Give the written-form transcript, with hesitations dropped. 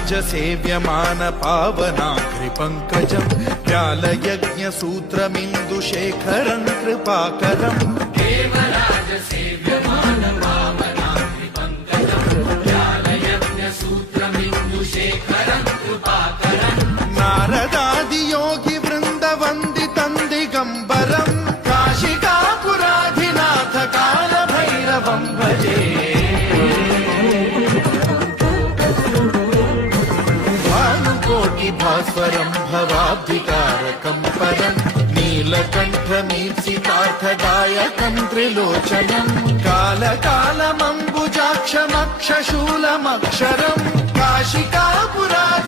देवराजसेव्यमान पावनाग्रिपङ्कजम् व्यालयज्ञसूत्रमिन्दुशेखरं कृपाकरम् देवराजसेव्यमान पावनाग्रिपङ्कजम् व्यालयज्ञसूत्रमिन्दुशेखरं कृपाकरम् नारदादियोगिवृन्दवन्दितं दिगम्बरम् काशिकापुराधिनाथ कालभैरवं भजे भास्वरं भवाब्धिकारकं परं नीलकण्ठमीप्सितार्थदायकं त्रिलोचनं कालकालमम्बुजाक्षमक्षशूलमक्षरं काशिका